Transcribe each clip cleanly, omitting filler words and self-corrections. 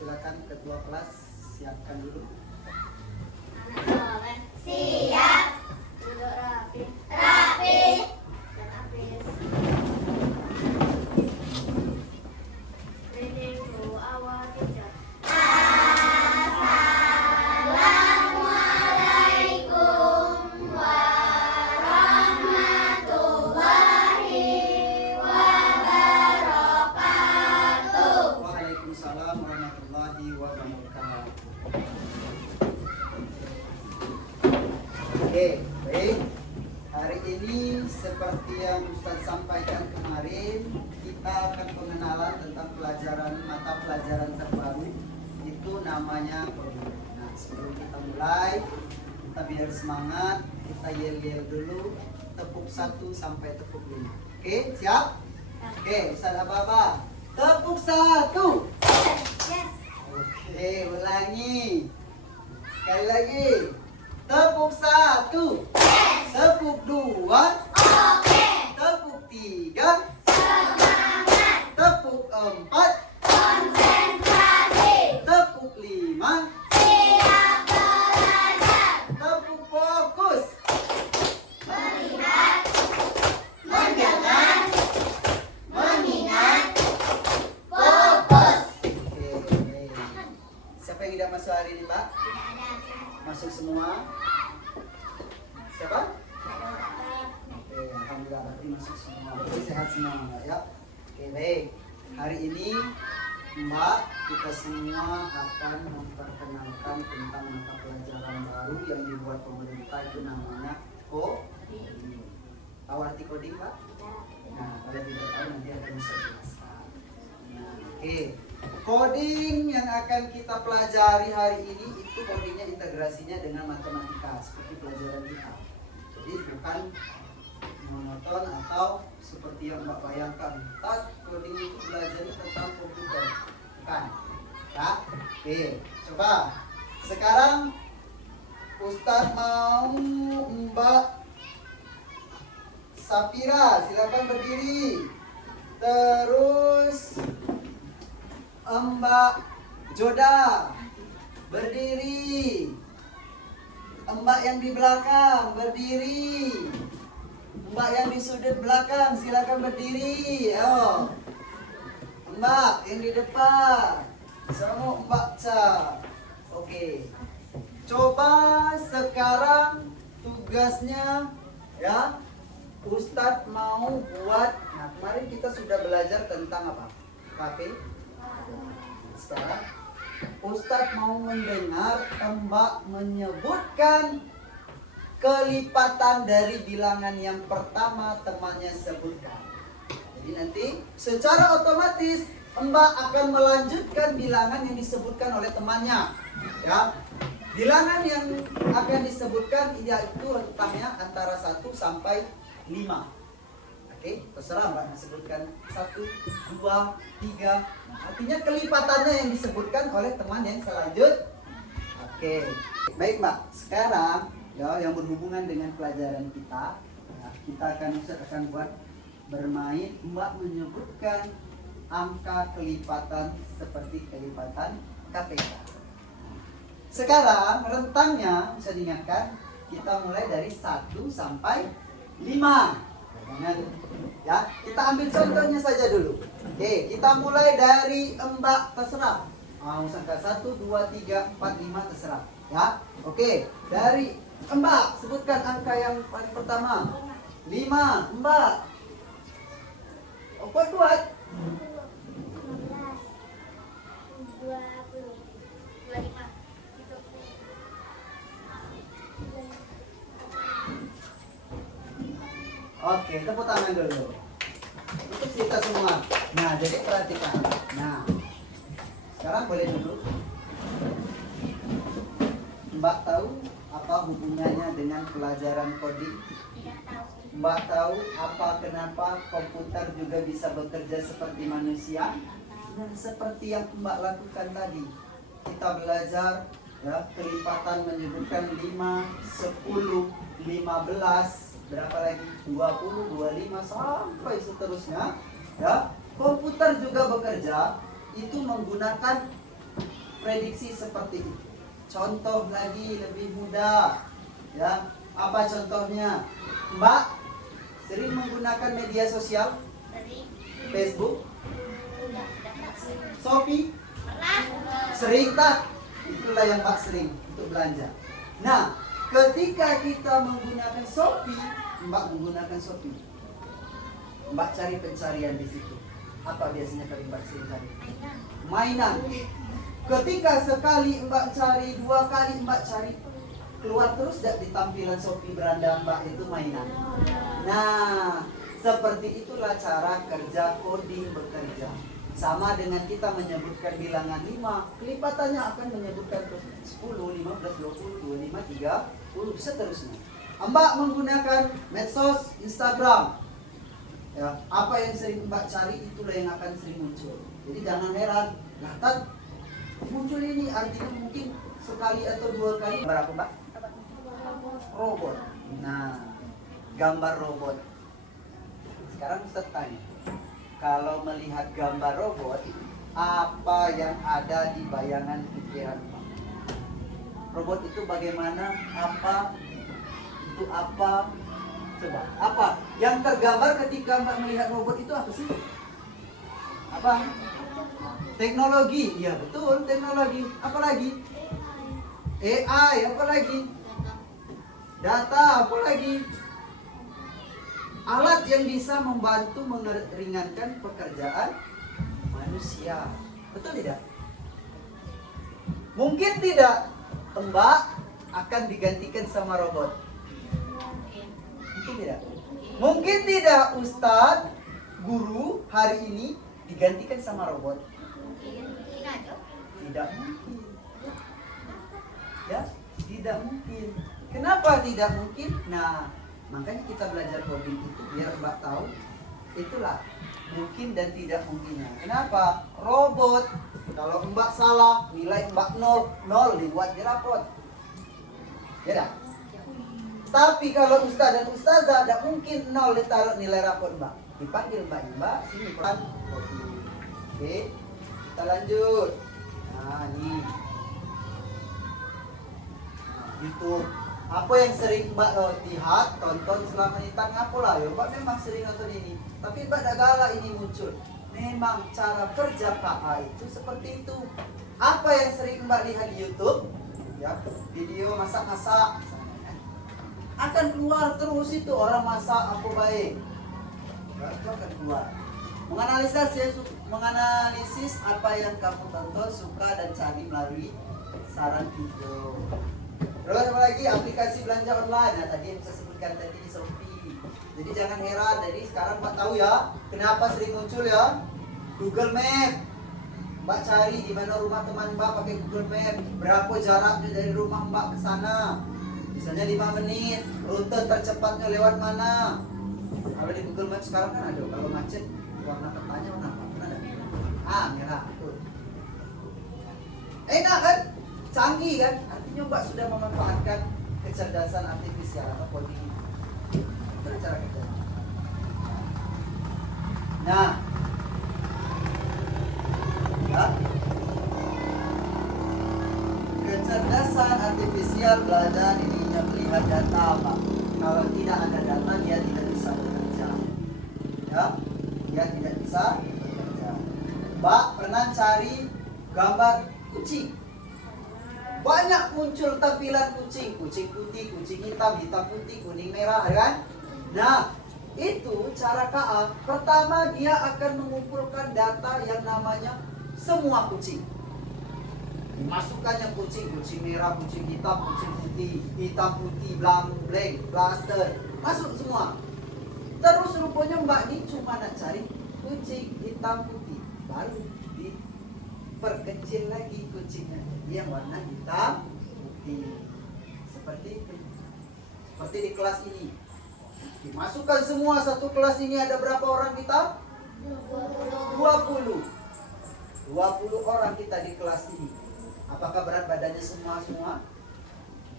Silakan ketua kelas siapkan dulu. Siap. Duduk rapi. Rapi. Dan habis. Reading to our teacher. Assalamualaikum warahmatullahi wabarakatuh. Waalaikumsalam warahmatullahi wabarakatuh. Oke, baik. Hari ini seperti yang Ustaz sampaikan kemarin, kita akan pengenalan tentang mata pelajaran terbaru, itu namanya coding. Nah, sebelum kita mulai, kita biar semangat, kita yel-yel dulu, tepuk 1 sampai tepuk 5. Oke, siap? Oke, Ustaz apa-apa? Tepuk 1. Yes. Oke, ulangi. Sekali lagi. Tepuk 1. Tepuk 2. Oke. Tepuk 3. Semangat. Tepuk 4. Konsentrasi. Tepuk 5. Siap belajar. Tepuk fokus. Melihat. Mendengar. Mengingat. Fokus. Oke. Siapa yang tidak masuk hari ini, Pak? Masuk semua? Siapa? Oke, alhamdulillah berarti masuk semua. Berarti sehat semua, Mbak, ya. Oke, baik. Hari ini Mbak, kita semua akan memperkenalkan tentang mata pelajaran baru yang dibuat pemerintah, itu namanya coding. Tahu arti coding, Pak? Nah, kalau tidak tahu nanti akan bisa jelaskan. Nah, oke. Coding yang akan kita pelajari hari ini itu codingnya integrasinya dengan matematika seperti pelajaran kita. Jadi bukan monoton atau seperti yang Mbak bayangkan. Coding itu belajarnya tentang komputer. Bukan. Ya? Oke, coba. Sekarang Ustadz mau Mbak Sapira, silakan berdiri. Terus Mbak Joda berdiri. Mbak yang di belakang berdiri. Mbak yang di sudut belakang silakan berdiri. Ayo. Mbak yang di depan. Semua Mbak Ca. Oke. Coba sekarang tugasnya ya. Ustadz mau buat. Nah, kemarin kita sudah belajar tentang apa? KP. Sekarang Ustadz mau mendengar Mbak menyebutkan kelipatan dari bilangan yang pertama temannya sebutkan. Jadi nanti secara otomatis Mbak akan melanjutkan bilangan yang disebutkan oleh temannya. Ya, bilangan yang akan disebutkan yaitu rentangnya antara 1 sampai 5. Oke, terserah Mbak sebutkan 1, 2, 3. Artinya kelipatannya yang disebutkan oleh teman yang selanjutnya. Oke, baik Mbak. Sekarang ya, yang berhubungan dengan pelajaran kita, ya, kita akan buat bermain. Mbak menyebutkan angka kelipatan seperti kelipatan KPK. Sekarang rentangnya bisa diingatkan, kita mulai dari 1 sampai 5. Ya, kita ambil contohnya saja dulu. Oke, kita mulai dari Mbak, terserah. Mau angka 1, 2, 3, 4, 5 terserah. Ya, oke. Dari Mbak, sebutkan angka yang paling pertama. 5, Mbak. Kuat. 25. Oke, tepuk tangan dulu. Untuk kita semua. Nah, jadi perhatikan. Nah, sekarang boleh duduk. Mbak tahu apa hubungannya dengan pelajaran coding? Tidak tahu. Mbak tahu apa kenapa komputer juga bisa bekerja seperti manusia? Dan seperti yang Mbak lakukan tadi, kita belajar ya, kelipatan menyebutkan 5, 10, 15, berapa lagi? 20, 25 sampai seterusnya. Ya, komputer juga bekerja itu menggunakan prediksi seperti itu. Contoh lagi lebih mudah, ya. Apa contohnya? Mbak sering menggunakan media sosial, Sering. Facebook, Udah sering. Shopee, Pernah. sering tak? Itulah yang Mbak sering untuk belanja. Nah, ketika kita menggunakan Shopee, Mbak menggunakan Shopee, Mbak cari pencarian di situ. Apa biasanya paling Mbak sering cari? Mainan. Ketika sekali Mbak cari, dua kali Mbak cari, keluar terus tidak di tampilan Shopee beranda Mbak itu mainan. Nah, seperti itulah cara kerja coding bekerja. Sama dengan kita menyebutkan bilangan 5, kelipatannya akan menyebutkan 10, 15, 20, 25, 30, seterusnya. Mbak menggunakan medsos, Instagram. Ya, apa yang sering Mbak cari itulah yang akan sering muncul. Jadi jangan heran, lah kan muncul ini artinya mungkin sekali atau dua kali. Gambar apa Mbak? Robot. Nah, gambar robot. Sekarang Ustaz tanya, kalau melihat gambar robot, apa yang ada di bayangan pikiran Mbak? Robot itu bagaimana? Apa? Itu apa? Coba, apa? Yang tergambar ketika Mbak melihat robot itu apa sih? Apa? Teknologi. Iya betul, teknologi. Apa lagi? AI, apa lagi? Data, apa lagi? Alat yang bisa membantu meringankan pekerjaan manusia. Betul tidak? Mungkin tidak Mbak akan digantikan sama robot. Mungkin tidak. Mungkin tidak Ustadz, guru hari ini digantikan sama robot. Mungkin aja. Tidak mungkin. Ya, tidak mungkin. Kenapa tidak mungkin? Nah, makanya kita belajar coding itu biar Mbak tahu itulah mungkin dan tidak mungkinnya. Kenapa? Robot kalau Mbak salah nilai Mbak 0 dibuat di rapot. Ya dah. Tapi kalau Ustaz dan Ustazah tidak mungkin 0 ditaruh nilai rapot Mbak. Dipanggil Mbak sini peran. Oke. Kita lanjut. Nah, ini. Nah, YouTube. Apa yang sering Mbak lihat, tonton selama ini tanya lah ya, Mbak memang sering nonton ini. Tapi Mbak tak galak ini muncul. Memang cara kerja KA itu seperti itu. Apa yang sering Mbak lihat di YouTube, ya video masak-masak, akan keluar terus itu orang masak apa baik. Itu akan keluar. Menganalisis apa yang kamu tonton, suka dan cari melalui saran video. Terus apa lagi? Aplikasi belanja online. Nah, tadi yang saya sebutkan tadi di Shopee. Jadi jangan heran. Jadi sekarang Mbak tahu ya kenapa sering muncul ya Google Map. Mbak cari di mana rumah teman Mbak pakai Google Map. Berapa jaraknya dari rumah Mbak ke sana? Misalnya 5 menit. Rute tercepatnya lewat mana? Kalau di Google Map sekarang kan ada. Kalau macet warna petanya warna apa? Mana ada? Merah. Tuh. Enak kan? Canggih kan? Artinya Mbak sudah memanfaatkan kecerdasan artifisial atau coding. Itu cara kita. Nah, ya. Kecerdasan artifisial belajar dirinya melihat data Pak. Kalau tidak ada data dia tidak bisa bekerja. Ya, dia tidak bisa bekerja. Mbak pernah cari gambar kucing? Banyak muncul tampilan kucing putih, kucing hitam, hitam putih, kuning merah, kan? Nah, itu cara KA. Pertama dia akan mengumpulkan data yang namanya semua kucing. Dimasukkannya kucing merah, kucing hitam putih, blank, blaster, masuk semua. Terus rupanya Mbak ini cuma nak cari kucing hitam putih, baru diperkecil lagi kucingnya. Yang warna hitam putih seperti itu. Seperti di kelas ini dimasukkan semua. Satu kelas ini ada berapa orang kita? 20 orang kita di kelas ini. Apakah berat badannya semua?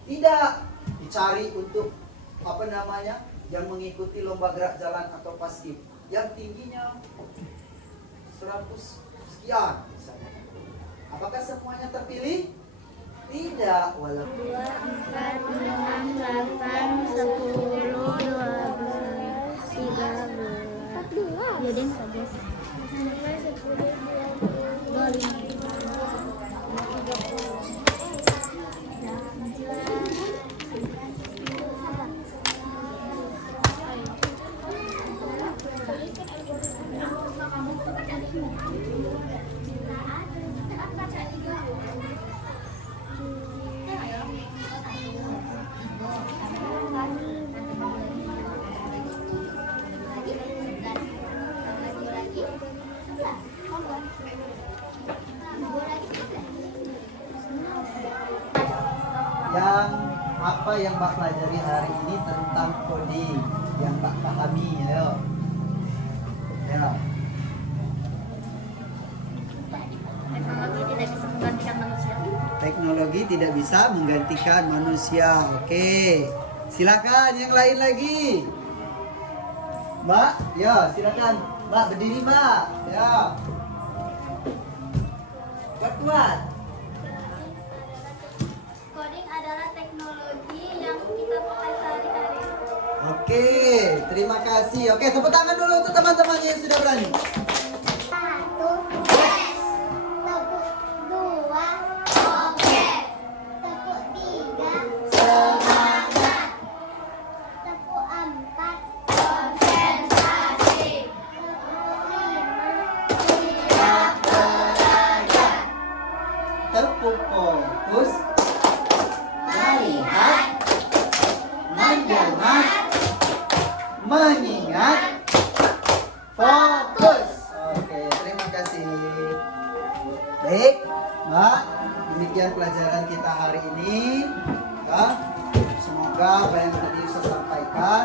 Tidak. Dicari untuk apa namanya yang mengikuti lomba gerak jalan atau paskib yang tingginya 100 sekian misalnya. Apakah semuanya terpilih? Tidak. Walaupun 2, 4, 6, 8, 10, 12, 13. Ya, Den, 11. 25. yang apa yang Mbak pelajari hari ini tentang coding yang Mbak pahami, ayo. Ya. Teknologi tidak bisa Teknologi tidak bisa menggantikan manusia. menggantikan manusia. Oke. Silakan yang lain lagi. Mbak, ya silakan. Mbak berdiri, Mbak. Ya. Kuat-kuat. Coding adalah teknologi yang kita pakai sehari-hari. Oke, terima kasih. Oke, tepuk tangan dulu untuk teman-teman yang sudah berani. 1, yes. Tepuk 2, oke. Tepuk 3, semangat. Tepuk 4, konsentrasi. Tepuk 5, siap belajar. Tepuk fokus. Melihat. Mendengar. Mengingat. Fokus. Oke, terima kasih. Baik, Mbak. Demikian pelajaran kita hari ini. Ya, semoga apa yang tadi saya sampaikan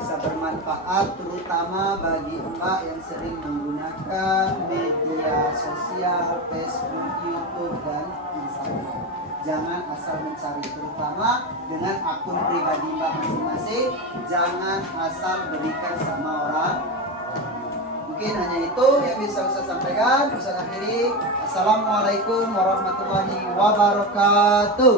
bisa bermanfaat, terutama bagi Mbak yang sering menggunakan media sosial, Facebook, YouTube, dan Instagram. Jangan asal mencari, terutama dengan akun pribadi Mbak masing-masing. Jangan asal berikan sama orang. Mungkin hanya itu yang bisa Ustaz sampaikan. Ustaz akhiri. Assalamualaikum warahmatullahi wabarakatuh.